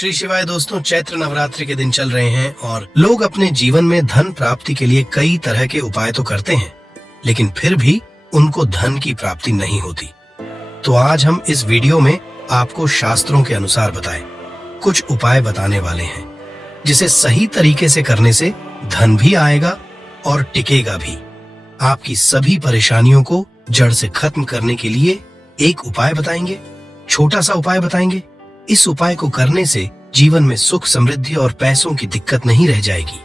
श्री शिवाय दोस्तों, चैत्र नवरात्रि के दिन चल रहे हैं और लोग अपने जीवन में धन प्राप्ति के लिए कई तरह के उपाय तो करते हैं, लेकिन फिर भी उनको धन की प्राप्ति नहीं होती। तो आज हम इस वीडियो में आपको शास्त्रों के अनुसार बताएं कुछ उपाय बताने वाले हैं, जिसे सही तरीके से करने से धन भी आएगा और टिकेगा भी। आपकी सभी परेशानियों को जड़ से खत्म करने के लिए एक उपाय बताएंगे, छोटा सा उपाय बताएंगे। इस उपाय को करने से जीवन में सुख, समृद्धि और पैसों की दिक्कत नहीं रह जाएगी।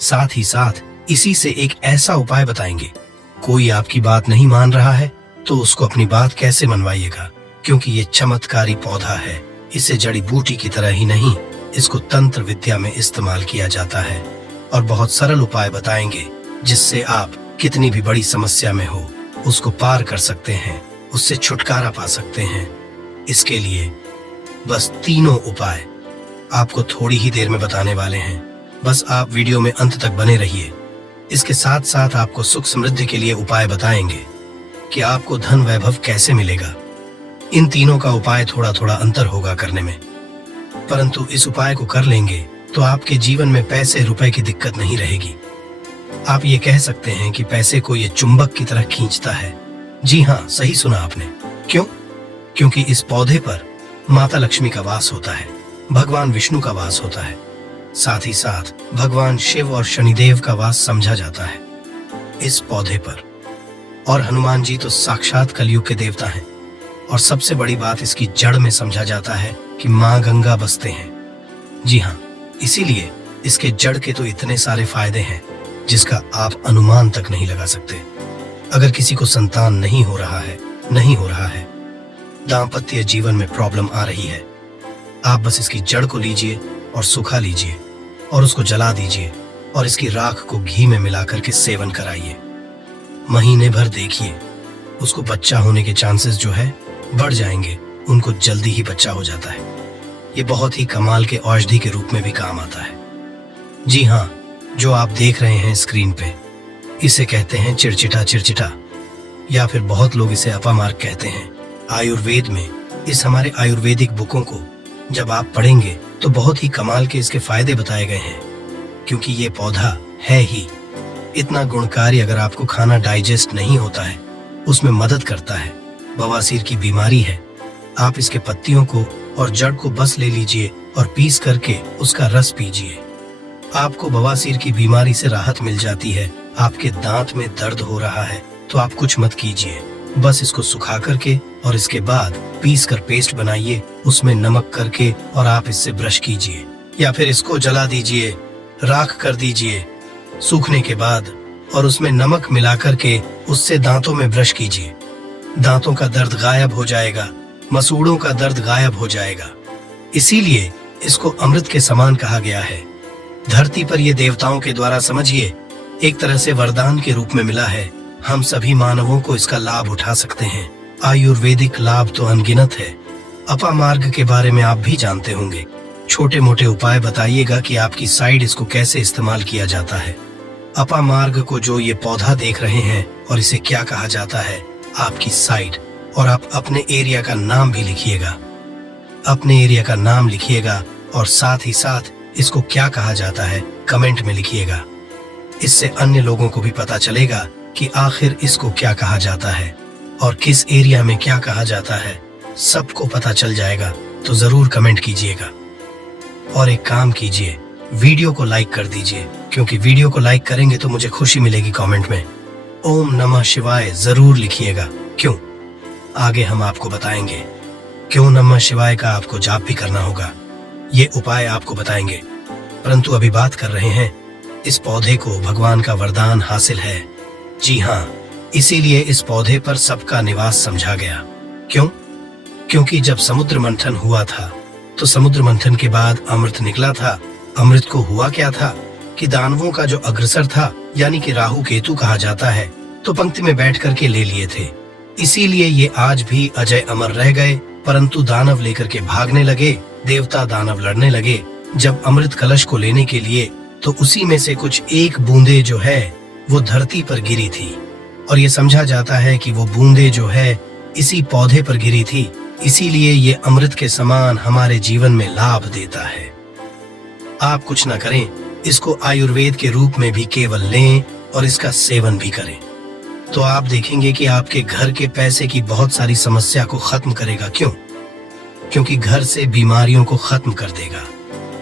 साथ ही साथ इसी से एक ऐसा उपाय बताएंगे, कोई आपकी बात नहीं मान रहा है तो उसको अपनी बात कैसे मनवाइएगा, क्योंकि ये चमत्कारी पौधा है। इसे जड़ी बूटी की तरह ही नहीं, इसको तंत्र विद्या में इस्तेमाल किया जाता है। और बहुत सरल उपाय बताएंगे जिससे आप कितनी भी बड़ी समस्या में हो उसको पार कर सकते हैं, उससे छुटकारा पा सकते हैं। इसके लिए बस तीनों उपाय आपको थोड़ी ही देर में बताने वाले हैं। बस आप वीडियो में अंत तक बने रहिए। इसके साथ साथ आपको सुख समृद्धि के लिए उपाय बताएंगे कि आपको धन वैभव कैसे मिलेगा। इन तीनों का उपाय थोड़ा थोड़ा अंतर होगा करने में, परंतु इस उपाय को कर लेंगे तो आपके जीवन में पैसे रुपए की दिक्कत नहीं रहेगी। आप ये कह सकते हैं कि पैसे को ये चुंबक की तरह खींचता है। जी हाँ, सही सुना आपने। क्यों? क्योंकि इस पौधे पर माता लक्ष्मी का वास होता है, भगवान विष्णु का वास होता है, साथ ही साथ भगवान शिव और शनिदेव का वास समझा जाता है इस पौधे पर। और हनुमान जी तो साक्षात कलयुग के देवता हैं। और सबसे बड़ी बात, इसकी जड़ में समझा जाता है कि माँ गंगा बसते हैं। जी हाँ, इसीलिए इसके जड़ के तो इतने सारे फायदे हैं जिसका आप अनुमान तक नहीं लगा सकते। अगर किसी को संतान नहीं हो रहा है, दाम्पत्य जीवन में प्रॉब्लम आ रही है, आप बस इसकी जड़ को लीजिए और सुखा लीजिए और उसको जला दीजिए और इसकी राख को घी में मिलाकर के सेवन कराइए। महीने भर देखिए, उसको बच्चा होने के चांसेस जो है बढ़ जाएंगे, उनको जल्दी ही बच्चा हो जाता है। ये बहुत ही कमाल के औषधि के रूप में भी काम आता है। जी हाँ, जो आप देख रहे हैं स्क्रीन पे, इसे कहते हैं चिड़चिटा, या फिर बहुत लोग इसे अपामार्ग कहते हैं। आयुर्वेद में इस हमारे आयुर्वेदिक बुकों को जब आप पढ़ेंगे तो बहुत ही कमाल के इसके फायदे बताए गए हैं, क्योंकि ये पौधा है ही इतना गुणकारी। अगर आपको खाना डाइजेस्ट नहीं होता है, उसमें मदद करता है। बवासीर की बीमारी है, आप इसके पत्तियों को और जड़ को बस ले लीजिए और पीस करके उसका रस पीजिए। आपको बवासीर की बीमारी से राहत मिल जाती है। आपके दांत में दर्द हो रहा है तो आप कुछ मत कीजिए, बस इसको सुखा करके और इसके बाद पीस कर पेस्ट बनाइए, उसमें नमक करके और आप इससे ब्रश कीजिए, या फिर इसको जला दीजिए, राख कर दीजिए सूखने के बाद, और उसमें नमक मिला करके उससे दांतों में ब्रश कीजिए। दांतों का दर्द गायब हो जाएगा, मसूड़ों का दर्द गायब हो जाएगा। इसीलिए इसको अमृत के समान कहा गया है। धरती पर ये देवताओं के द्वारा, समझिए, एक तरह से वरदान के रूप में मिला है। हम सभी मानवों को इसका लाभ उठा सकते हैं। आयुर्वेदिक लाभ तो अनगिनत है। अपामार्ग के बारे में आप भी जानते होंगे। छोटे मोटे उपाय बताइएगा कि आपकी साइड इसको कैसे इस्तेमाल किया जाता है। अपामार्ग को जो ये पौधा देख रहे हैं और इसे क्या कहा जाता है, आपकी साइड, और आप अपने एरिया का नाम भी लिखिएगा। अपने एरिया का नाम लिखिएगा और साथ ही साथ इसको क्या कहा जाता है कमेंट में लिखिएगा। इससे अन्य लोगों को भी पता चलेगा कि आखिर इसको क्या कहा जाता है और किस एरिया में क्या कहा जाता है, सबको पता चल जाएगा। तो जरूर कमेंट कीजिएगा और एक काम कीजिए, वीडियो को लाइक कर दीजिए, क्योंकि वीडियो को लाइक करेंगे तो मुझे खुशी मिलेगी। कमेंट में ओम नमः शिवाय जरूर लिखिएगा। क्यों? आगे हम आपको बताएंगे क्यों नमः शिवाय का आपको जाप भी करना होगा। ये उपाय आपको बताएंगे, परंतु अभी बात कर रहे हैं इस पौधे को भगवान का वरदान हासिल है। जी हाँ, इसीलिए इस पौधे पर सबका निवास समझा गया। क्यों? क्योंकि जब समुद्र मंथन हुआ था तो समुद्र मंथन के बाद अमृत निकला था। अमृत को हुआ क्या था कि दानवों का जो अग्रसर था, यानी कि राहु केतु कहा जाता है, तो पंक्ति में बैठ करके ले लिए थे। इसीलिए ये आज भी अजय अमर रह गए, परंतु दानव लेकर के भागने लगे, देवता दानव लड़ने लगे। जब अमृत कलश को लेने के लिए, तो उसी में से कुछ एक बूंदे जो है वो धरती पर गिरी थी, और ये समझा जाता है कि वो बूंदे जो है इसी पौधे पर गिरी थी, इसीलिए ये अमृत के समान हमारे जीवन में लाभ देता है। आप कुछ ना करें, इसको आयुर्वेद के रूप में भी केवल लें और इसका सेवन भी करें, तो आप देखेंगे कि आपके घर के पैसे की बहुत सारी समस्या को खत्म करेगा। क्यों? क्योंकि घर से बीमारियों को खत्म कर देगा।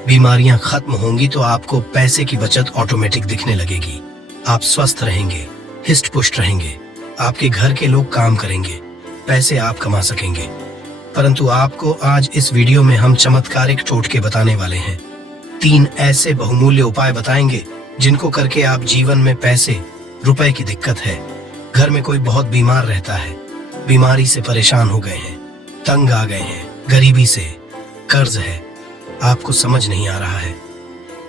बीमारियां खत्म होंगी तो आपको पैसे की बचत ऑटोमेटिक दिखने लगेगी। आप स्वस्थ रहेंगे, हिस्ट पुष्ट रहेंगे, आपके घर के लोग काम करेंगे, पैसे आप कमा सकेंगे। परंतु आपको आज इस वीडियो में हम चमत्कारिक टोटके बताने वाले हैं। 3 ऐसे बहुमूल्य उपाय बताएंगे जिनको करके आप जीवन में पैसे, रुपए की दिक्कत है, घर में कोई बहुत बीमार रहता है, बीमारी से परेशान हो गए हैं, तंग आ गए हैं, गरीबी से, कर्ज है, आपको समझ नहीं आ रहा है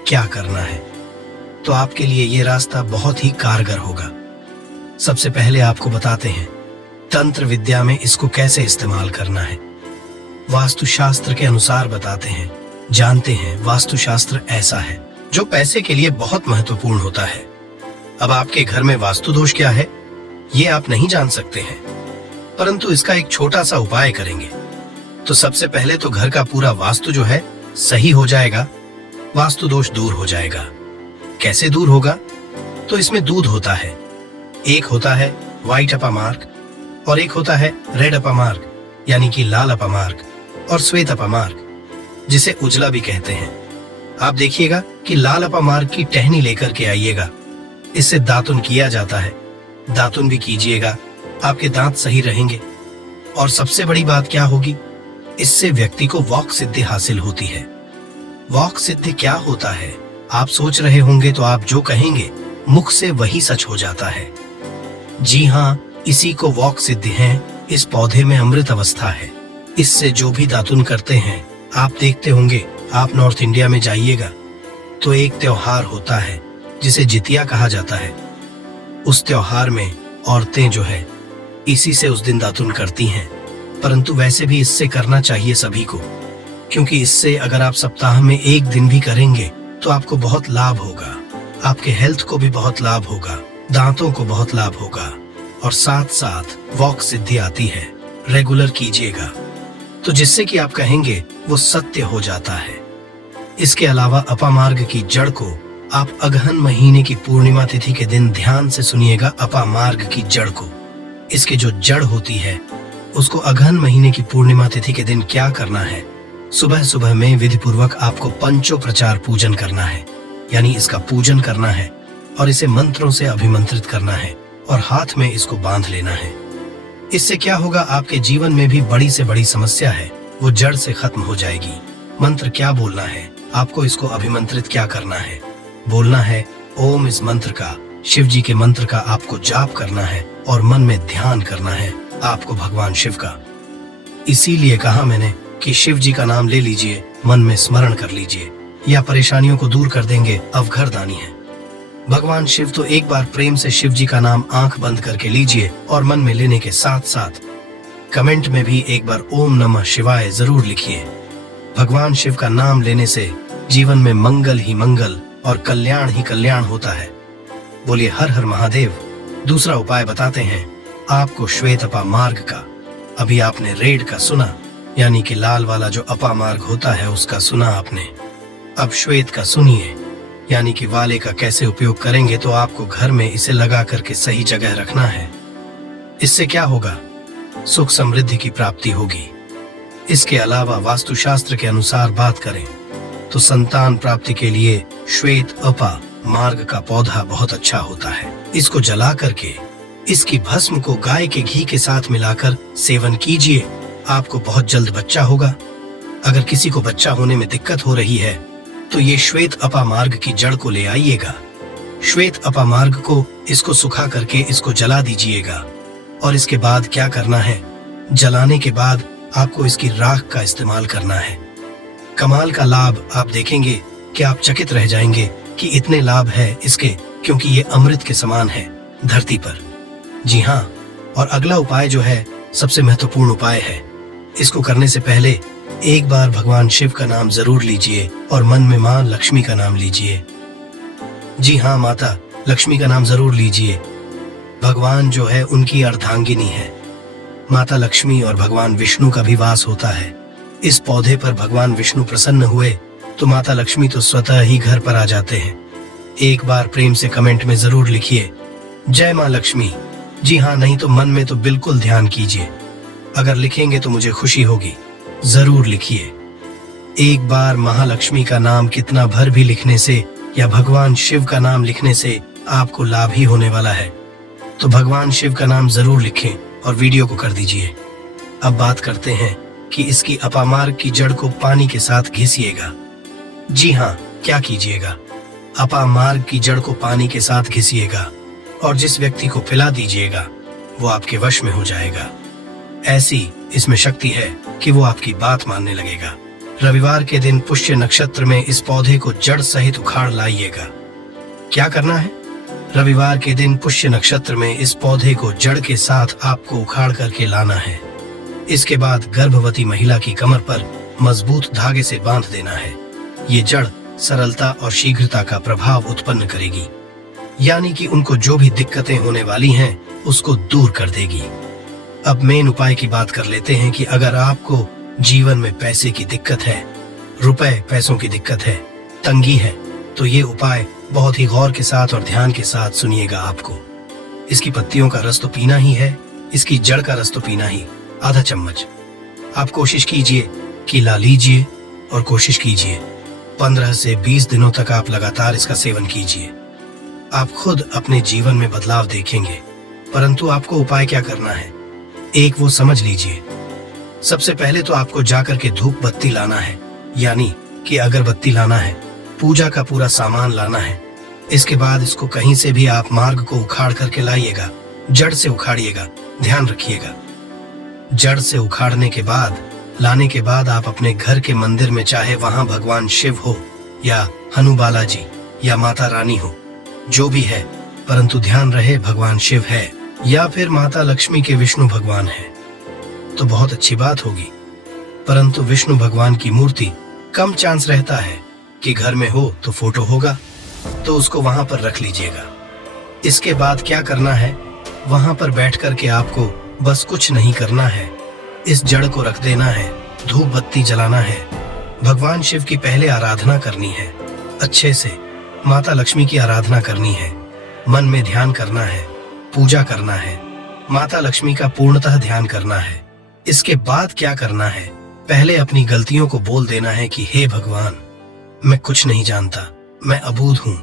क्या करना है, तो आपके लिए ये रास्ता बहुत ही कारगर होगा। सबसे पहले आपको बताते हैं तंत्र विद्या में इसको कैसे इस्तेमाल करना है। वास्तुशास्त्र के अनुसार बताते हैं। जानते हैं वास्तुशास्त्र ऐसा है जो पैसे के लिए बहुत महत्वपूर्ण होता है। अब आपके घर में वास्तु दोष क्या है ये आप नहीं जान सकते हैं, परंतु इसका एक छोटा सा उपाय करेंगे तो सबसे पहले तो घर का पूरा वास्तु जो है सही हो जाएगा, वास्तु दोष दूर हो जाएगा। कैसे दूर होगा? तो इसमें दूध होता है, एक होता है व्हाइट अपामार्क और एक होता है रेड अपामार्क, यानी कि लाल अपामार्क और श्वेत अपामार्क, जिसे उजला भी कहते हैं। आप देखिएगा कि लाल अपामार्क की टहनी लेकर के आइएगा, इससे दातुन किया जाता है, दातुन भी कीजिएगा, आपके दांत सही रहेंगे। और सबसे बड़ी बात क्या होगी, इससे व्यक्ति को वॉक सिद्धि हासिल होती है। वॉक सिद्धि क्या होता है आप सोच रहे होंगे, तो आप जो कहेंगे मुख से वही सच हो जाता है। जी हाँ, इसी को वॉक सिद्धि है। इस पौधे में अमृत अवस्था है, इससे जो भी दातुन करते हैं आप देखते होंगे। आप नॉर्थ इंडिया में जाइएगा तो एक त्योहार होता है जिसे जितिया कहा जाता है। उस त्योहार में औरतें जो है इसी से उस दिन दातुन करती हैं, परंतु वैसे भी इससे करना चाहिए सभी को, क्योंकि इससे अगर आप सप्ताह में 1 दिन भी करेंगे तो आपको बहुत लाभ होगा, आपके हेल्थ को भी बहुत लाभ होगा, दांतों को बहुत लाभ होगा और साथ साथ वॉक सिद्धि आती है। रेगुलर कीजिएगा तो जिससे कि आप कहेंगे वो सत्य हो जाता है। इसके अलावा अपामार्ग की जड़ को आप अगहन महीने की पूर्णिमा तिथि के दिन ध्यान से सुनिएगा। अपामार्ग की जड़ को, इसके जो जड़ होती है उसको अगहन महीने की पूर्णिमा तिथि के दिन क्या करना है, सुबह सुबह में विधि पूर्वक आपको पंचोपचार पूजन करना है, यानी इसका पूजन करना है और इसे मंत्रों से अभिमंत्रित करना है और हाथ में इसको बांध लेना है। इससे क्या होगा, आपके जीवन में भी बड़ी से बड़ी समस्या है वो जड़ से खत्म हो जाएगी। मंत्र क्या बोलना है आपको, इसको अभिमंत्रित क्या करना है, बोलना है ओम। इस मंत्र का, शिव जी के मंत्र का आपको जाप करना है और मन में ध्यान करना है आपको भगवान शिव का। इसीलिए कहा मैंने कि शिव जी का नाम ले लीजिए, मन में स्मरण कर लीजिए, या परेशानियों को दूर कर देंगे, अवघरदानी है। भगवान शिव तो एक बार प्रेम से शिव जी का नाम आंख बंद करके लीजिए और मन में लेने के साथ साथ कमेंट में भी एक बार ओम नमः शिवाय जरूर लिखिए। भगवान शिव का नाम लेने से जीवन में मंगल ही मंगल और कल्याण ही कल्याण होता है। बोलिए हर हर महादेव। दूसरा उपाय बताते हैं आपको श्वेत अपामार्ग का। अभी आपने रेड का सुना, यानी कि लाल वाला जो अपामार्ग होता है उसका सुना आपने। अब श्वेत का सुनिए, यानी कि वाले का कैसे उपयोग करेंगे। तो आपको घर में इसे लगा करके सही जगह रखना है। इससे क्या होगा, सुख समृद्धि की प्राप्ति होगी। इसके अलावा वास्तुशास्त्र के अनुसार बात करें तो संतान प्राप्ति के लिए श्वेत अपा मार्ग का पौधा बहुत अच्छा होता है। इसको जला करके इसकी भस्म को गाय के घी के साथ मिलाकर सेवन कीजिए, आपको बहुत जल्द बच्चा होगा। अगर किसी को बच्चा होने में दिक्कत हो रही है तो ये श्वेत अपामार्ग की जड़ को ले आइएगा। श्वेत अपामार्ग को इसको सुखा करके इसको जला दीजिएगा और इसके बाद क्या करना है, जलाने के बाद आपको इसकी राख का इस्तेमाल करना है। कमाल का लाभ आप देखेंगे कि आप चकित रह जाएंगे कि इतने लाभ है इसके, क्योंकि ये अमृत के समान है धरती पर। जी हाँ, और अगला उपाय जो है सबसे महत्वपूर्ण उपाय है। इसको करने से पहले एक बार भगवान शिव का नाम जरूर लीजिए और मन में मां लक्ष्मी का नाम लीजिए। जी हाँ, माता लक्ष्मी का नाम जरूर लीजिए। भगवान जो है उनकी अर्धांगिनी है, माता लक्ष्मी और भगवान विष्णु का भी वास होता है। इस पौधे पर भगवान विष्णु प्रसन्न हुए तो माता लक्ष्मी तो स्वतः ही घर पर आ जाते हैं। एक बार प्रेम से कमेंट में जरूर लिखिए जय मां लक्ष्मी। जी हाँ, नहीं तो मन में तो बिल्कुल ध्यान कीजिए। अगर लिखेंगे तो मुझे खुशी होगी। जरूर लिखिए। एक बार महालक्ष्मी का नाम कितना भर भी लिखने से या भगवान शिव का नाम लिखने से आपको लाभ ही होने वाला है। तो भगवान शिव का नाम जरूर लिखें और वीडियो को कर दीजिए। अब बात करते हैं कि इसकी अपामार्ग की जड़ को पानी के साथ घिसिएगा। जी हाँ, क्या कीजिएगा? अपामार्ग की जड़ को पानी के साथ घिसिएगा और जिस व्यक्ति को पिला दीजिएगा वो आपके वश में हो जाएगा। ऐसी इसमें शक्ति है कि वो आपकी बात मानने लगेगा। रविवार के दिन पुष्य नक्षत्र में इस पौधे को जड़ सहित उखाड़ लाइएगा। क्या करना है? रविवार के दिन पुष्य नक्षत्र में इस पौधे को जड़ के साथ आपको उखाड़ करके लाना है। इसके बाद गर्भवती महिला की कमर पर मजबूत धागे से बांध देना है। ये जड़ सरलता और शीघ्रता का प्रभाव उत्पन्न करेगी, यानी कि उनको जो भी दिक्कतें होने वाली हैं उसको दूर कर देगी। अब मेन उपाय की बात कर लेते हैं कि अगर आपको जीवन में पैसे की दिक्कत है, रुपए पैसों की दिक्कत है, तंगी है, तो ये उपाय बहुत ही गौर के साथ और ध्यान के साथ सुनिएगा। आपको इसकी पत्तियों का रस तो पीना ही है, इसकी जड़ का रस तो पीना ही, आधा चम्मच। आप कोशिश कीजिए कि ला लीजिए और कोशिश कीजिए 15 से 20 दिनों तक आप लगातार इसका सेवन कीजिए। आप खुद अपने जीवन में बदलाव देखेंगे। परंतु आपको उपाय क्या करना है, एक वो समझ लीजिए। सबसे पहले तो आपको जाकर के धूप बत्ती लाना है, यानी कि अगरबत्ती लाना है, पूजा का पूरा सामान लाना है। इसके बाद इसको कहीं से भी आप मार्ग को उखाड़ करके लाइएगा, जड़ से उखाड़िएगा। ध्यान रखिएगा, जड़ से उखाड़ने के बाद लाने के बाद आप अपने घर के मंदिर में, चाहे वहां भगवान शिव हो या हनु बालाजी या माता रानी हो, जो भी है, परंतु ध्यान रहे भगवान शिव है या फिर माता लक्ष्मी के विष्णु भगवान है तो बहुत अच्छी बात होगी। परंतु विष्णु भगवान की मूर्ति कम चांस रहता है कि घर में हो तो फोटो होगा, तो उसको वहां पर रख लीजिएगा। इसके बाद क्या करना है, वहां पर बैठ करके आपको बस कुछ नहीं करना है, इस जड़ को रख देना है, धूप बत्ती जलाना है, भगवान शिव की पहले आराधना करनी है, अच्छे से माता लक्ष्मी की आराधना करनी है, मन में ध्यान करना है, पूजा करना है, माता लक्ष्मी का पूर्णतः ध्यान करना है। इसके बाद क्या करना है, पहले अपनी गलतियों को बोल देना है कि हे भगवान, मैं कुछ नहीं जानता, मैं अबूझ हूँ,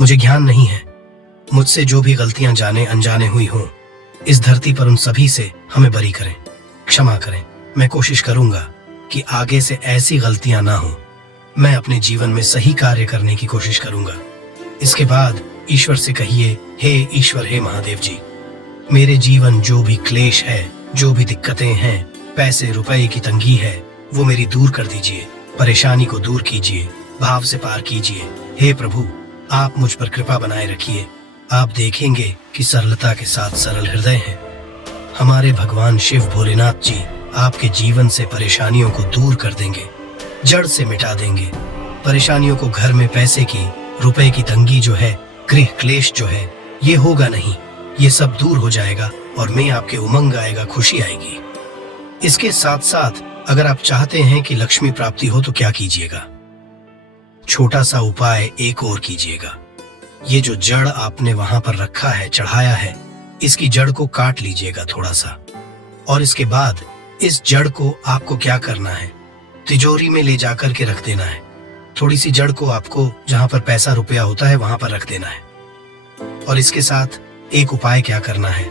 मुझे ज्ञान नहीं है, मुझसे जो भी गलतियां जाने अनजाने हुई हों, इस धरती पर उन सभी से हमें बरी करें, क्षमा करें। मैं कोशिश करूंगा कि आगे से ऐसी गलतियां ना हो, मैं अपने जीवन में सही कार्य करने की कोशिश करूंगा। इसके बाद ईश्वर से कहिए, हे ईश्वर, हे महादेव जी, मेरे जीवन जो भी क्लेश है, जो भी दिक्कतें हैं, पैसे रुपए की तंगी है, वो मेरी दूर कर दीजिए, परेशानी को दूर कीजिए, भाव से पार कीजिए। हे प्रभु, आप मुझ पर कृपा बनाए रखिए। आप देखेंगे कि सरलता के साथ सरल हृदय हैं। हमारे भगवान शिव भोलेनाथ जी आपके जीवन से परेशानियों को दूर कर देंगे, जड़ से मिटा देंगे। परेशानियों को, घर में पैसे की, रुपए की तंगी जो है, गृह क्लेश जो है, ये होगा नहीं, ये सब दूर हो जाएगा और में आपके उमंग आएगा, खुशी आएगी। इसके साथ साथ अगर आप चाहते हैं कि लक्ष्मी प्राप्ति हो तो क्या कीजिएगा, छोटा सा उपाय एक और कीजिएगा। ये जो जड़ आपने वहां पर रखा है, चढ़ाया है, इसकी जड़ को काट लीजिएगा थोड़ा सा, और इसके बाद इस जड़ को आपको क्या करना है, तिजोरी में ले जाकर के रख देना है। थोड़ी सी जड़ को आपको जहां पर पैसा रुपया होता है वहां पर रख देना है। और इसके साथ एक उपाय क्या करना है,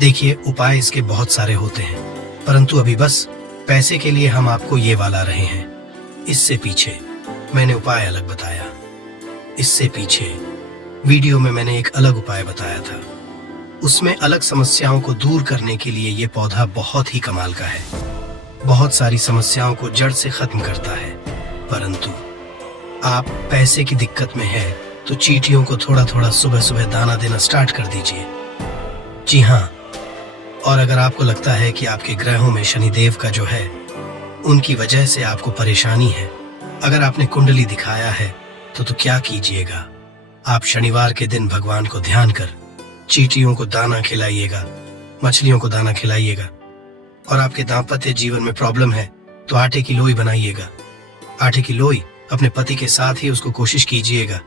देखिए उपाय इसके बहुत सारे होते हैं, परंतु अभी बस पैसे के लिए हम आपको ये वाला रहे हैं। इससे पीछे मैंने उपाय अलग बताया, इससे पीछे वीडियो में मैंने एक अलग उपाय बताया था, उसमें अलग समस्याओं को दूर करने के लिए ये पौधा बहुत ही कमाल का है, बहुत सारी समस्याओं को जड़ से खत्म करता है। परंतु आप पैसे की दिक्कत में है तो चींटियों को थोड़ा थोड़ा सुबह सुबह दाना देना स्टार्ट कर दीजिए। जी हाँ, और अगर आपको लगता है कि आपके ग्रहों में शनिदेव का जो है, उनकी वजह से आपको परेशानी है, अगर आपने कुंडली दिखाया है तो क्या कीजिएगा, आप शनिवार के दिन भगवान को ध्यान कर चींटियों को दाना खिलाइएगा, मछलियों को दाना खिलाइएगा, और आपके दाम्पत्य जीवन में प्रॉब्लम है तो आटे की लोई बनाइएगा। आटे की लोई अपने पति के साथ ही उसको कोशिश कीजिएगा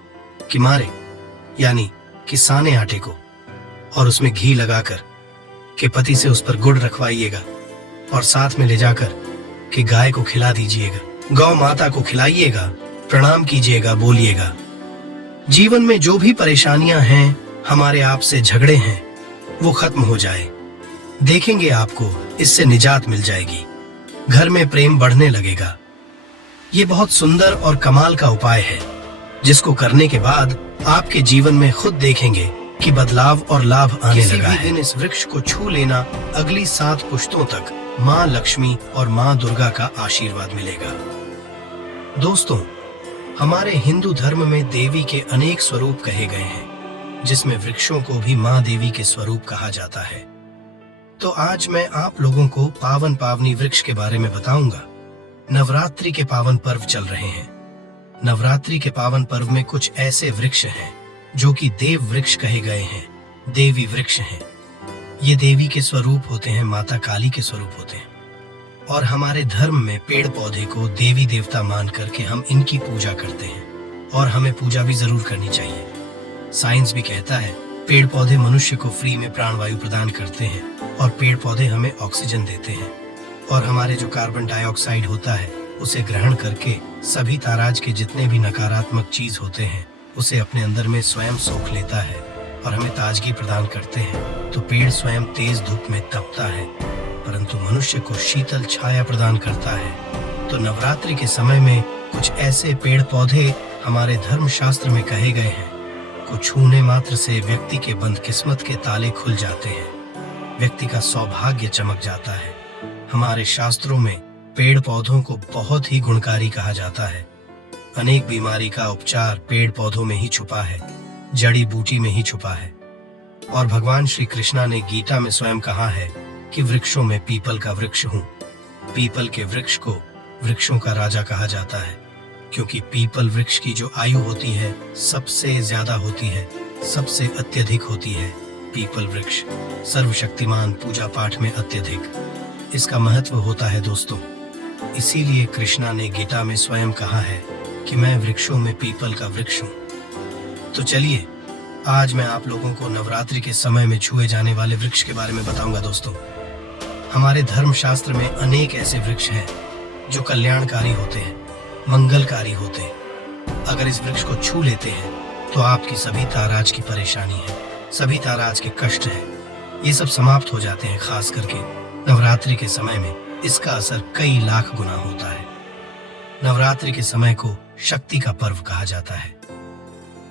कि मारे, यानी कि साने आटे को, और उसमें घी लगाकर कि पति से उस पर गुड़ रखवाइएगा और साथ में ले जाकर कि गाय को खिला दीजिएगा। गौ माता को खिलाइएगा, प्रणाम कीजिएगा, बोलिएगा जीवन में जो भी परेशानियां हैं, हमारे आपसे झगड़े हैं, वो खत्म हो जाए। देखेंगे आपको इससे निजात मिल जाएगी। घर में प्रेम बढ़ने लगेगा। ये बहुत सुंदर और कमाल का उपाय है, जिसको करने के बाद आपके जीवन में खुद देखेंगे कि बदलाव और लाभ आने लगा है। किसी भी दिन इस वृक्ष को छू लेना, अगली 7 पुश्तों तक माँ लक्ष्मी और माँ दुर्गा का आशीर्वाद मिलेगा। दोस्तों, हमारे हिंदू धर्म में देवी के अनेक स्वरूप कहे गए हैं, जिसमें वृक्षों को भी माँ देवी के स्वरूप कहा जाता है। तो आज मैं आप लोगों को पावन पावनी वृक्ष के बारे में बताऊंगा। नवरात्रि के पावन पर्व चल रहे हैं। नवरात्रि के पावन पर्व में कुछ ऐसे वृक्ष हैं जो कि देव वृक्ष कहे गए हैं, देवी वृक्ष हैं। ये देवी के स्वरूप होते हैं, माता काली के स्वरूप होते हैं। और हमारे धर्म में पेड़ पौधे को देवी देवता मान करके हम इनकी पूजा करते हैं, और हमें पूजा भी जरूर करनी चाहिए। साइंस भी कहता है पेड़ पौधे मनुष्य को फ्री में प्राणवायु प्रदान करते हैं, और पेड़ पौधे हमें ऑक्सीजन देते हैं, और हमारे जो कार्बन डाइऑक्साइड होता है उसे ग्रहण करके सभी ताराज के जितने भी नकारात्मक चीज होते हैं उसे अपने अंदर में स्वयं सोख लेता है और हमें ताजगी प्रदान करते हैं। तो पेड़ स्वयं तेज धूप में तपता है, परंतु मनुष्य को शीतल छाया प्रदान करता है। तो नवरात्रि के समय में कुछ ऐसे पेड़ पौधे हमारे धर्म शास्त्र में कहे गए हैं, को छूने मात्र से व्यक्ति के बंद किस्मत के ताले खुल जाते हैं, व्यक्ति का सौभाग्य चमक जाता है। हमारे शास्त्रों में पेड़ पौधों को बहुत ही गुणकारी कहा जाता है। अनेक बीमारी का उपचार पेड़ पौधों में ही छुपा है, जड़ी बूटी में ही छुपा है। और भगवान श्री कृष्णा ने गीता में स्वयं कहा है कि वृक्षों में पीपल का वृक्ष हूँ। पीपल के वृक्ष को वृक्षों का राजा कहा जाता है, क्योंकि पीपल वृक्ष की जो आयु होती है सबसे ज्यादा होती है, सबसे अत्यधिक होती है। पीपल वृक्ष सर्वशक्तिमान, पूजा पाठ में अत्यधिक इसका महत्व होता है दोस्तों। इसीलिए कृष्णा ने गीता में स्वयं कहा है कि मैं वृक्षों में पीपल का वृक्ष हूँ। तो चलिए आज मैं आप लोगों को नवरात्रि के समय में छुए जाने वाले वृक्ष के बारे में बताऊंगा। दोस्तों, हमारे धर्म शास्त्र में अनेक ऐसे वृक्ष हैं जो कल्याणकारी होते हैं, मंगलकारी होते हैं। अगर इस वृक्ष को छू लेते हैं तो आपकी सभी ताराज की परेशानी है, सभी ताराज के कष्ट है, ये सब समाप्त हो जाते हैं। खास करके नवरात्रि के समय में इसका असर कई लाख गुना होता है। नवरात्रि के समय को शक्ति का पर्व कहा जाता है।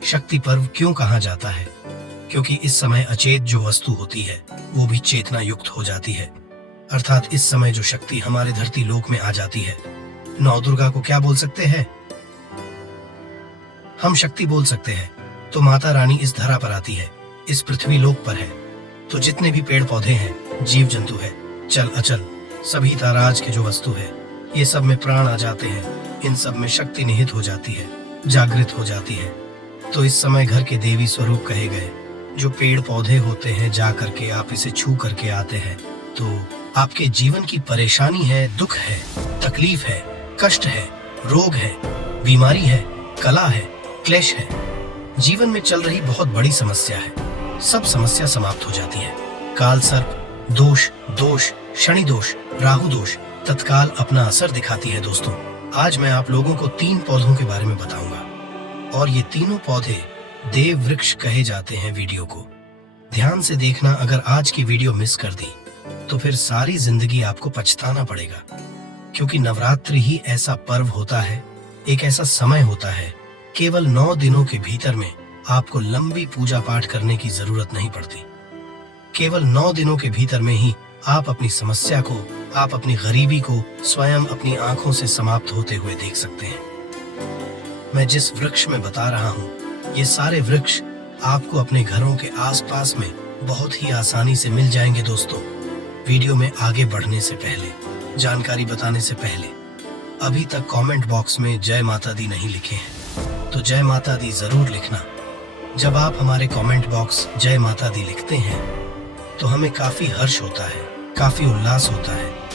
शक्ति पर्व क्यों कहा जाता है? क्योंकि इस समय अचेत जो वस्तु होती है वो भी चेतना युक्त हो जाती है। अर्थात इस समय जो शक्ति हमारे धरती लोक में आ जाती है। नौ दुर्गा को क्या बोल सकते हैं? हम शक्ति बोल सकते हैं। तो माता रानी इस धरा पर आती है, इस पृथ्वी लोक पर है। तो जितने भी पेड़ पौधे हैं, जीव जंतु है, चल अचल, सभी ताराज के जो वस्तु है, ये सब में प्राण आ जाते हैं। इन सब में शक्ति निहित हो जाती है, जागृत हो जाती है। तो इस समय घर के देवी स्वरूप कहे गए जो पेड़ पौधे होते हैं, जा करके आप इसे छू करके आते हैं तो आपके जीवन की परेशानी है, दुख है, तकलीफ है, कष्ट है, रोग है, बीमारी है, कला है, क्लेश है, जीवन में चल रही बहुत बड़ी समस्या है, सब समस्या समाप्त हो जाती है। काल सर्प दोष, शनि दोष, राहु दोष तत्काल अपना असर दिखाती है। दोस्तों, आज मैं आप लोगों को 3 पौधों के बारे में बताऊंगा, और ये तीनों पौधे देव वृक्ष कहे जाते हैं। वीडियो को ध्यान से देखना। अगर आज की वीडियो मिस कर दी तो फिर सारी जिंदगी आपको पछताना पड़ेगा, क्योंकि नवरात्रि ही ऐसा पर्व होता है, एक ऐसा समय होता है, केवल 9 दिनों के भीतर में आपको लंबी पूजा पाठ करने की जरूरत नहीं पड़ती। केवल 9 दिनों के भीतर में ही आप अपनी समस्या को, आप अपनी गरीबी को स्वयं अपनी आंखों से समाप्त होते हुए देख सकते हैं। मैं जिस वृक्ष में बता रहा हूँ, ये सारे वृक्ष आपको अपने घरों के आसपास में बहुत ही आसानी से मिल जाएंगे। दोस्तों, वीडियो में आगे बढ़ने से पहले, जानकारी बताने से पहले, अभी तक कमेंट बॉक्स में जय माता दी नहीं लिखे हैं तो जय माता दी जरूर लिखना। जब आप हमारे कमेंट बॉक्स जय माता दी लिखते हैं तो हमें काफी हर्ष होता है, काफी उल्लास होता है।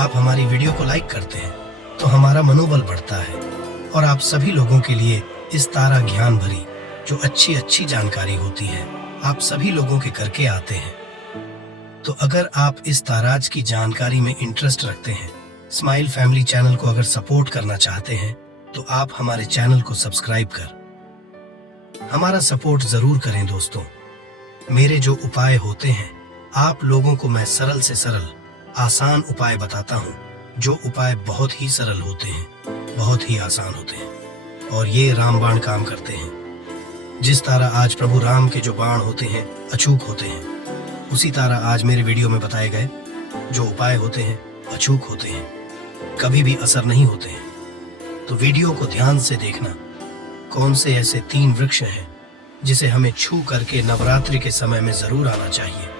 आप हमारी वीडियो को लाइक करते हैं तो हमारा मनोबल बढ़ता है और आप सभी लोगों के लिए इस तारा ज्ञान भरी जो अच्छी अच्छी जानकारी होती है आप सभी लोगों के करके आते हैं। तो अगर आप इस ताराज की जानकारी में इंटरेस्ट रखते हैं, स्माइल फैमिली चैनल को अगर सपोर्ट करना चाहते हैं, तो आप हमारे चैनल को सब्सक्राइब कर हमारा सपोर्ट जरूर करें। दोस्तों, मेरे जो उपाय होते हैं आप लोगों को मैं सरल से सरल आसान उपाय बताता हूँ, जो उपाय बहुत ही सरल होते हैं, बहुत ही आसान होते हैं और ये रामबाण काम करते हैं। जिस तरह आज प्रभु राम के जो बाण होते हैं अचूक होते हैं, उसी तरह आज मेरे वीडियो में बताए गए जो उपाय होते हैं अचूक होते हैं, कभी भी असर नहीं होते हैं। तो वीडियो को ध्यान से देखना। कौन से ऐसे 3 वृक्ष हैं जिसे हमें छू करके नवरात्रि के समय में जरूर आना चाहिए।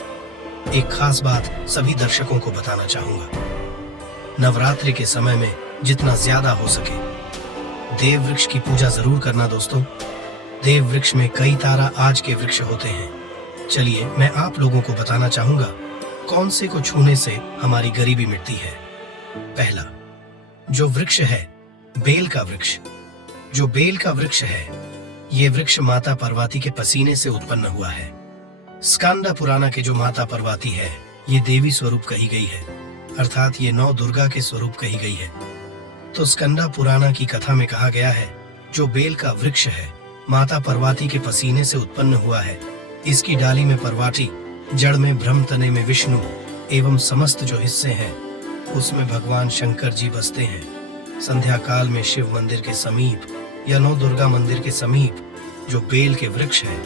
एक खास बात सभी दर्शकों को बताना चाहूंगा, नवरात्रि के समय में जितना ज्यादा हो सके देव वृक्ष की पूजा जरूर करना। दोस्तों, देव वृक्ष में कई तारा आज के वृक्ष होते हैं। चलिए मैं आप लोगों को बताना चाहूंगा कौन से को छूने से हमारी गरीबी मिटती है। पहला जो वृक्ष है बेल का वृक्ष। जो बेल का वृक्ष है ये वृक्ष माता पार्वती के पसीने से उत्पन्न हुआ है। स्कंद पुराण के जो माता पार्वती है ये देवी स्वरूप कही गई है, अर्थात ये 9 दुर्गा के स्वरूप कही गई है। तो स्कंद पुराण की कथा में कहा गया है जो बेल का वृक्ष है माता पार्वती के पसीने से उत्पन्न हुआ है। इसकी डाली में पार्वती, जड़ में ब्रह्म, तने में विष्णु एवं समस्त जो हिस्से हैं उसमें भगवान शंकर जी बसते हैं। संध्या काल में शिव मंदिर के समीप या 9 दुर्गा मंदिर के समीप जो बेल के वृक्ष है,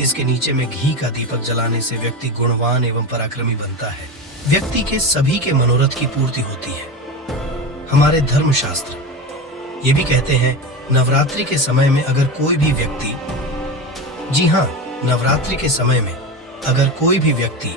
इसके नीचे में घी का दीपक जलाने से व्यक्ति गुणवान एवं पराक्रमी बनता है। व्यक्ति के सभी के मनोरथ की पूर्ति होती है। हमारे धर्मशास्त्र ये भी कहते हैं नवरात्रि के समय में अगर कोई भी व्यक्ति, जी हाँ, नवरात्रि के समय में अगर कोई भी व्यक्ति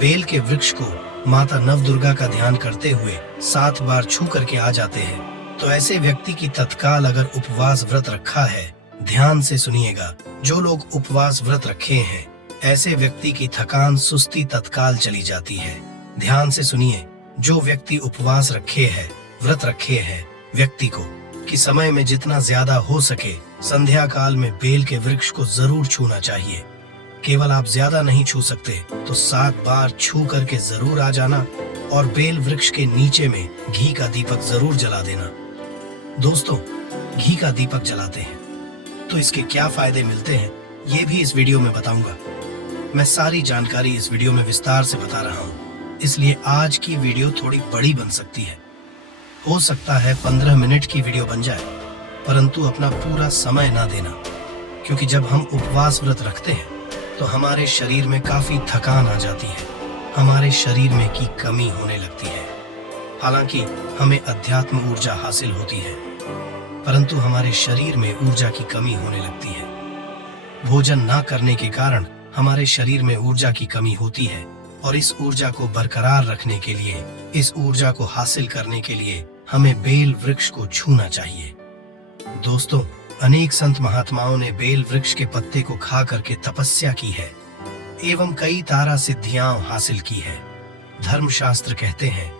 बेल के वृक्ष को माता नवदुर्गा का ध्यान करते हुए 7 बार छू करके आ जाते हैं, तो ऐसे व्यक्ति की तत्काल अगर उपवास व्रत रखा है, ध्यान से सुनिएगा, जो लोग उपवास व्रत रखे हैं ऐसे व्यक्ति की थकान सुस्ती तत्काल चली जाती है। ध्यान से सुनिए, जो व्यक्ति उपवास रखे है, व्रत रखे हैं, व्यक्ति को कि समय में जितना ज्यादा हो सके संध्या काल में बेल के वृक्ष को जरूर छूना चाहिए। केवल आप ज्यादा नहीं छू सकते तो 7 बार छू करके जरूर आ जाना और बेल वृक्ष के नीचे में घी का दीपक जरूर जला देना। दोस्तों, घी का दीपक जलाते हैं तो इसके क्या फायदे मिलते हैं ये भी इस वीडियो में बताऊंगा। मैं सारी जानकारी इस वीडियो में विस्तार से बता रहा हूँ, इसलिए आज की वीडियो थोड़ी बड़ी बन सकती है। हो सकता है 15 मिनट की वीडियो बन जाए, परंतु अपना पूरा समय ना देना, क्योंकि जब हम उपवास व्रत रखते हैं तो हमारे शरीर में काफी थकान आ जाती है, हमारे शरीर में की कमी होने लगती है। हालांकि हमें अध्यात्म ऊर्जा हासिल होती है, परंतु हमारे शरीर में ऊर्जा की कमी होने लगती है। भोजन ना करने के कारण हमारे शरीर में ऊर्जा की कमी होती है और इस ऊर्जा को बरकरार रखने के लिए, इस ऊर्जा को हासिल करने के लिए हमें बेल वृक्ष को छूना चाहिए। दोस्तों, अनेक संत महात्माओं ने बेल वृक्ष के पत्ते को खा करके तपस्या की है एवं कई तारा सिद्धियां हासिल की है। धर्मशास्त्र कहते हैं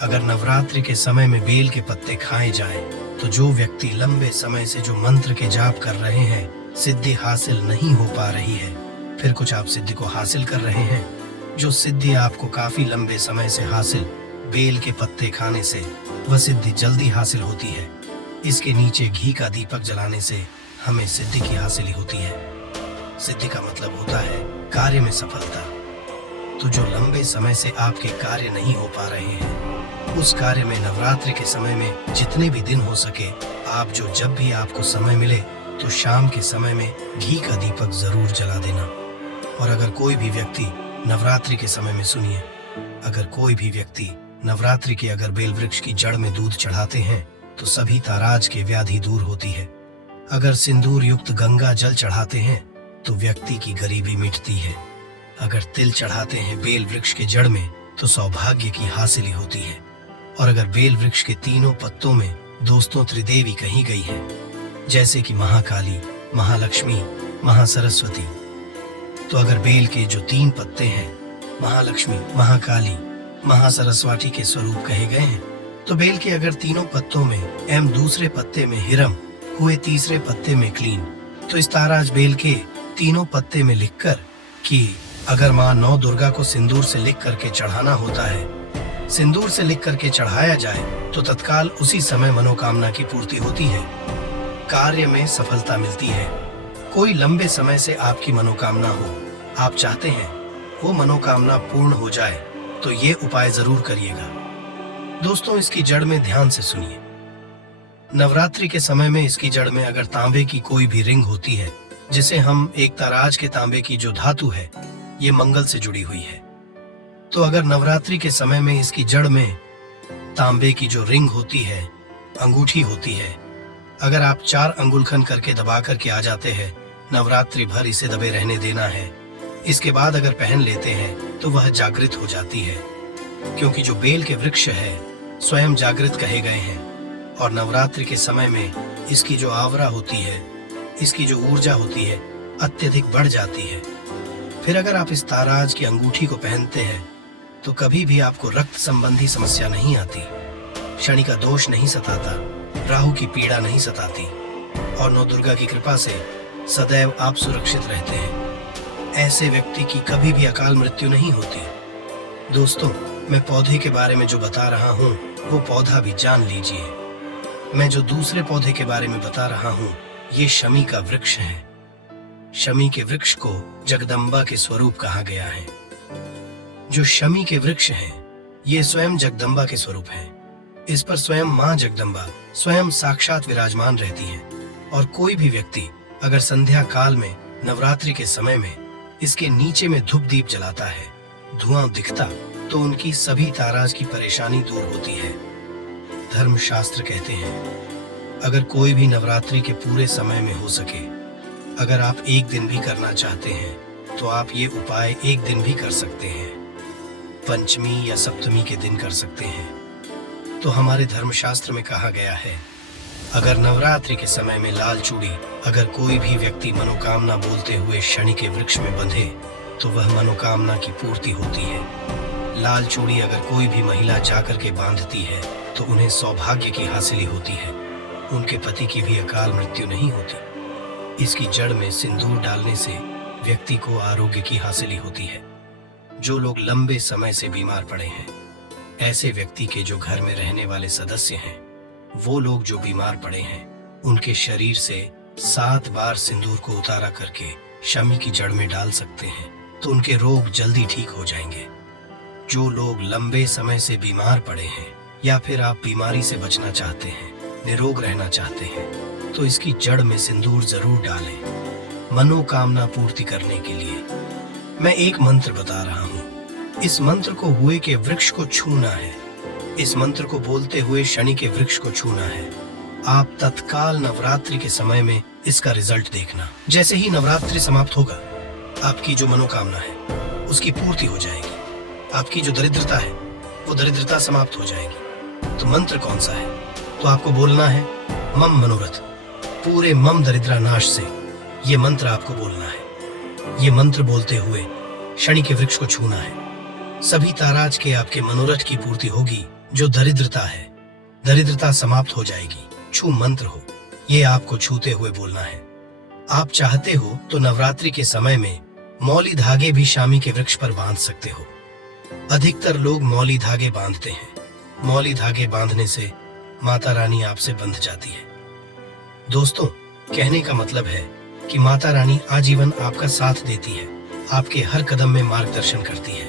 अगर नवरात्रि के समय में बेल के पत्ते खाए जाएं, तो जो व्यक्ति लंबे समय से जो मंत्र के जाप कर रहे हैं, सिद्धि हासिल नहीं हो पा रही है, फिर कुछ आप सिद्धि को हासिल कर रहे हैं, जो सिद्धि आपको काफी लंबे समय से हासिल बेल के पत्ते खाने से वह सिद्धि जल्दी हासिल होती है। इसके नीचे घी का दीपक जलाने से हमें सिद्धि की हासिल होती है। सिद्धि का मतलब होता है कार्य में सफलता। तो जो लंबे समय से आपके कार्य नहीं हो पा रहे हैं, उस कार्य में नवरात्रि के समय में जितने भी दिन हो सके, आप जो जब भी आपको समय मिले तो शाम के समय में घी का दीपक जरूर जला देना। और अगर कोई भी व्यक्ति नवरात्रि के समय में, सुनिए, अगर कोई भी व्यक्ति नवरात्रि के अगर बेल वृक्ष की जड़ में दूध चढ़ाते हैं तो सभी ताराज के व्याधि दूर होती है। अगर सिंदूर युक्त गंगा जल चढ़ाते हैं तो व्यक्ति की गरीबी मिटती है। अगर तिल चढ़ाते हैं बेल वृक्ष के जड़ में तो सौभाग्य की हासिल होती है। और अगर बेल वृक्ष के तीनों पत्तों में दोस्तों त्रिदेवी कही गई है, जैसे कि महाकाली, महालक्ष्मी, महासरस्वती, तो अगर बेल के जो 3 पत्ते हैं, महालक्ष्मी, महाकाली महासरस्वती के स्वरूप कहे गए हैं। तो बेल के अगर तीनों पत्तों में एम, दूसरे पत्ते में हिरम हुए, तीसरे पत्ते में क्लीन, तो इस ताराज बेल के तीनों पत्ते में लिखकर कि अगर माँ नौ दुर्गा को सिंदूर से लिख करके चढ़ाना होता है, सिंदूर से लिख करके चढ़ाया जाए तो तत्काल उसी समय मनोकामना की पूर्ति होती है, कार्य में सफलता मिलती है। कोई लंबे समय से आपकी मनोकामना हो, आप चाहते हैं वो मनोकामना पूर्ण हो जाए, तो ये उपाय जरूर करिएगा। दोस्तों, इसकी जड़ में ध्यान से सुनिए। नवरात्रि के समय में इसकी जड़ में अगर तांबे की कोई भी रिंग होती है, जिसे हम एक ताराज के तांबे की जो धातु है ये मंगल से जुड़ी हुई है, तो अगर नवरात्रि के समय में इसकी जड़ में तांबे की जो रिंग होती है, अंगूठी होती है, अगर आप 4 अंगुलखन करके दबा करके आ जाते हैं, नवरात्रि भर इसे दबे रहने देना है। इसके बाद अगर पहन लेते हैं तो वह जागृत हो जाती है, क्योंकि जो बेल के वृक्ष है स्वयं जागृत कहे गए हैं, और नवरात्रि के समय में इसकी जो आवरा होती है, इसकी जो ऊर्जा होती है अत्यधिक बढ़ जाती है। फिर अगर आप इस ताराज की अंगूठी को पहनते हैं तो कभी भी आपको रक्त संबंधी समस्या नहीं आती, शनि का दोष नहीं सताता, राहु की पीड़ा नहीं सताती, और नौ दुर्गा की कृपा से सदैव आप सुरक्षित रहते हैं। ऐसे व्यक्ति की कभी भी अकाल मृत्यु नहीं होती। दोस्तों, मैं पौधे के बारे में जो बता रहा हूँ वो पौधा भी जान लीजिए। मैं जो दूसरे पौधे के बारे में बता रहा हूँ ये शमी का वृक्ष है। शमी के वृक्ष को जगदम्बा के स्वरूप कहा गया है। जो शमी के वृक्ष हैं ये स्वयं जगदम्बा के स्वरूप हैं। इस पर स्वयं मां जगदम्बा स्वयं साक्षात विराजमान रहती हैं, और कोई भी व्यक्ति अगर संध्या काल में नवरात्रि के समय में इसके नीचे में धूप दीप जलाता है, धुआं दिखता, तो उनकी सभी ताराज की परेशानी दूर होती है। धर्मशास्त्र कहते हैं अगर कोई भी नवरात्रि के पूरे समय में हो सके, अगर आप एक दिन भी करना चाहते हैं तो आप ये उपाय एक दिन भी कर सकते हैं, पंचमी या सप्तमी के दिन कर सकते हैं। तो हमारे धर्मशास्त्र में कहा गया है अगर नवरात्रि के समय में लाल चूड़ी अगर कोई भी व्यक्ति मनोकामना बोलते हुए शनि के वृक्ष में बंधे तो वह मनोकामना की पूर्ति होती है। लाल चूड़ी अगर कोई भी महिला जाकर के बांधती है तो उन्हें सौभाग्य की हासिली होती है, उनके पति की भी अकाल मृत्यु नहीं होती। इसकी जड़ में सिंदूर डालने से व्यक्ति को आरोग्य की हासिली होती है। जो लोग लंबे समय से बीमार पड़े हैं, ऐसे व्यक्ति के जो घर में रहने वाले सदस्य हैं, वो लोग जो बीमार पड़े हैं, उनके शरीर से 7 बार सिंदूर को उतारा करके शमी की जड़ में डाल सकते हैं, तो उनके रोग जल्दी ठीक हो जाएंगे। जो लोग लंबे समय से बीमार पड़े हैं या फिर आप बीमारी से बचना चाहते हैं, निरोग रहना चाहते हैं, तो इसकी जड़ में सिंदूर जरूर डालें मनोकामना पूर्ति करने के लिए। मैं एक मंत्र बता रहा हूँ, इस मंत्र को हुए के वृक्ष को छूना है। इस मंत्र को बोलते हुए शनि के वृक्ष को छूना है। आप तत्काल नवरात्रि के समय में इसका रिजल्ट देखना। जैसे ही नवरात्रि समाप्त होगा, आपकी जो मनोकामना है उसकी पूर्ति हो जाएगी। आपकी जो दरिद्रता है वो दरिद्रता समाप्त हो जाएगी। तो मंत्र कौन सा है? तो आपको बोलना है मम मनोरथ, पूरे मम दरिद्रा नाश से ये मंत्र आपको बोलना है। ये मंत्र बोलते हुए शनि के वृक्ष को छूना है। सभी ताराज के आपके मनोरथ की पूर्ति होगी। जो दरिद्रता है, दरिद्रता समाप्त हो जाएगी। छू मंत्र हो, ये आपको छूते हुए बोलना है। आप चाहते हो तो नवरात्रि के समय में मौली धागे भी शामी के वृक्ष पर बांध सकते हो। अधिकतर लोग मौली धागे बांधते हैं। मौली धागे बांधने से माता रानी आपसे बंध जाती है। दोस्तों, कहने का मतलब है कि माता रानी आजीवन आपका साथ देती है, आपके हर कदम में मार्गदर्शन करती है।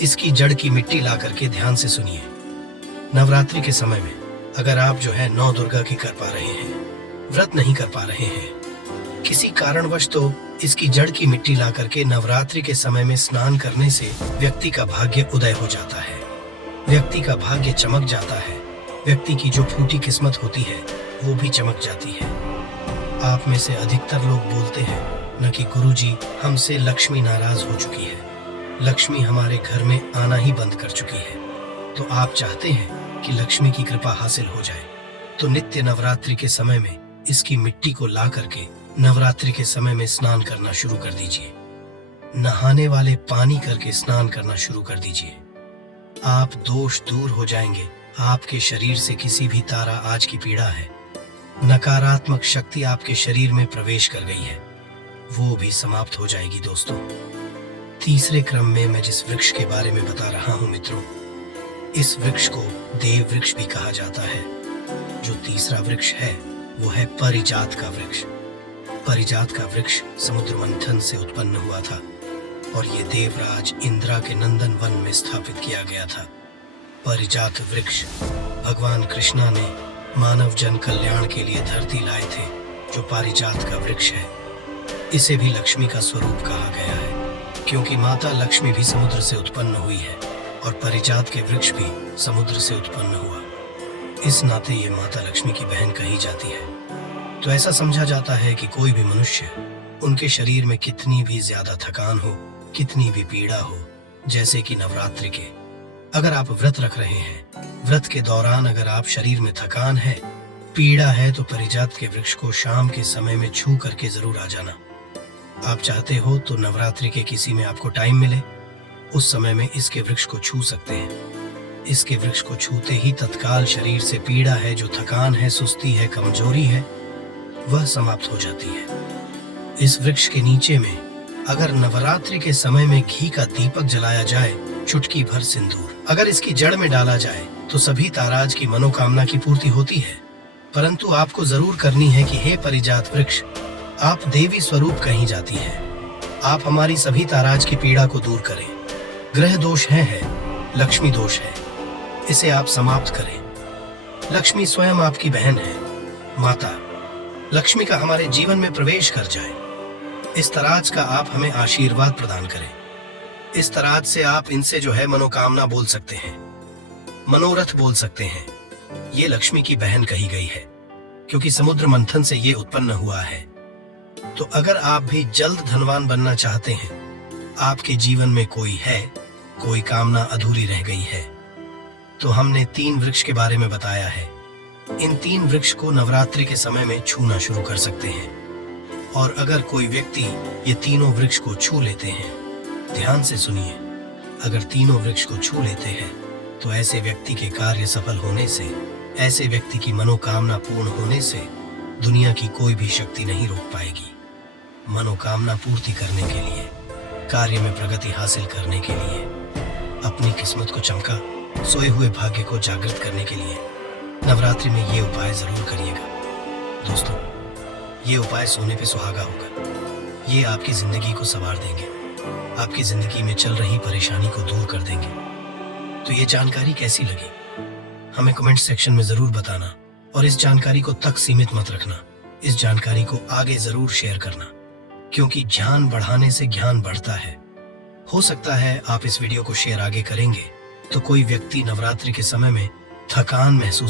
इसकी जड़ की मिट्टी ला करके ध्यान से सुनिए। नवरात्रि के समय में अगर आप जो है 9 दुर्गा की कर पा रहे हैं, व्रत नहीं कर पा रहे हैं किसी कारणवश, तो इसकी जड़ की मिट्टी ला करके नवरात्रि के समय में स्नान करने से व्यक्ति का भाग्य उदय हो जाता है, व्यक्ति का भाग्य चमक जाता है, व्यक्ति की जो फूटी किस्मत होती है वो भी चमक जाती है। आप में से अधिकतर लोग बोलते हैं न कि गुरुजी, हमसे लक्ष्मी नाराज हो चुकी है, लक्ष्मी हमारे घर में आना ही बंद कर चुकी है। तो आप चाहते हैं कि लक्ष्मी की कृपा हासिल हो जाए, तो नित्य नवरात्रि के समय में इसकी मिट्टी को ला करके नवरात्रि के समय में स्नान करना शुरू कर दीजिए। नहाने वाले पानी करके स्नान करना शुरू कर दीजिए। आप दोष दूर हो जाएंगे। आपके शरीर से किसी भी तारा आज की पीड़ा है, नकारात्मक शक्ति आपके शरीर में प्रवेश कर गई है, वो भी समाप्त हो जाएगी दोस्तों। तीसरे क्रम में मैं जिस वृक्ष के बारे में बता रहा हूं मित्रों, इस वृक्ष को देव वृक्ष भी कहा जाता है। जो तीसरा वृक्ष है वो है परिजात का वृक्ष। परिजात का वृक्ष समुद्र मंथन से उत्पन्न हुआ था और ये देवराज इंद्रा के नंदन वन में स्थापित किया गया था। परिजात वृक्ष भगवान कृष्णा ने मानव जन कल्याण के लिए धरती लाए थे। जो पारिजात का वृक्ष है, इसे भी लक्ष्मी का स्वरूप कहा गया है, क्योंकि माता लक्ष्मी भी समुद्र से उत्पन्न हुई है और परिजात के वृक्ष भी समुद्र से उत्पन्न हुआ। इस नाते ये माता लक्ष्मी की बहन कही जाती है। तो ऐसा समझा जाता है कि कोई भी मनुष्य, उनके शरीर में कितनी भी ज्यादा थकान हो, कितनी भी पीड़ा हो, जैसे कि नवरात्रि के अगर आप व्रत रख रहे हैं, व्रत के दौरान अगर आप शरीर में थकान है, पीड़ा है, तो परिजात के वृक्ष को शाम के समय में छू करके जरूर आ जाना। आप चाहते हो तो नवरात्रि के किसी में आपको टाइम मिले, उस समय में इसके वृक्ष को छू सकते हैं। इसके वृक्ष को छूते ही तत्काल शरीर से पीड़ा है, जो थकान है, सुस्ती है, कमजोरी है, वह समाप्त हो जाती है। इस वृक्ष के नीचे में अगर नवरात्रि के समय में घी का दीपक जलाया जाए, चुटकी भर सिंदूर अगर इसकी जड़ में डाला जाए, तो सभी ताराज की मनोकामना की पूर्ति होती है। परंतु आपको जरूर करनी है कि हे परिजात वृक्ष, आप देवी स्वरूप कही जाती हैं। आप हमारी सभी ताराज की पीड़ा को दूर करें। ग्रह दोष है, लक्ष्मी दोष है, इसे आप समाप्त करें। लक्ष्मी स्वयं आपकी बहन है। माता लक्ष्मी का हमारे जीवन में प्रवेश कर जाए, इस तराज का आप हमें आशीर्वाद प्रदान करें। इस तराज से आप इनसे जो है मनोकामना बोल सकते हैं, मनोरथ बोल सकते हैं। ये लक्ष्मी की बहन कही गई है, क्योंकि समुद्र मंथन से ये उत्पन्न हुआ है। तो अगर आप भी जल्द धनवान बनना चाहते हैं, आपके जीवन में कोई है, कोई कामना अधूरी रह गई है, तो हमने 3 वृक्ष के बारे में बताया है। इन 3 वृक्ष को नवरात्रि के समय में छूना शुरू कर सकते हैं। और अगर कोई व्यक्ति ये तीनों वृक्ष को छू लेते हैं, ध्यान से सुनिए, अगर तीनों वृक्ष को छू लेते हैं, तो ऐसे व्यक्ति के कार्य सफल होने से, ऐसे व्यक्ति की मनोकामना पूर्ण होने से दुनिया की कोई भी शक्ति नहीं रोक पाएगी। मनोकामना पूर्ति करने के लिए, कार्य में प्रगति हासिल करने के लिए, अपनी किस्मत को चमका, सोए हुए भाग्य को जागृत करने के लिए नवरात्रि में ये उपाय जरूर करिएगा। दोस्तों, ये उपाय सोने पे सुहागा होगा। ये आपकी जिंदगी को संवार देंगे, आपकी जिंदगी में चल रही परेशानी को दूर कर देंगे। तो ये जानकारी कैसी लगी, हमें कमेंट सेक्शन में जरूर बताना। और इस जानकारी को तक सीमित मत रखना, इस जानकारी को आगे जरूर शेयर करना, क्योंकि ज्ञान बढ़ाने से ज्ञान बढ़ता है। हो सकता है आप इस वीडियो को शेयर आगे करेंगे तो कोई व्यक्ति नवरात्रि के समय में थकान महसूस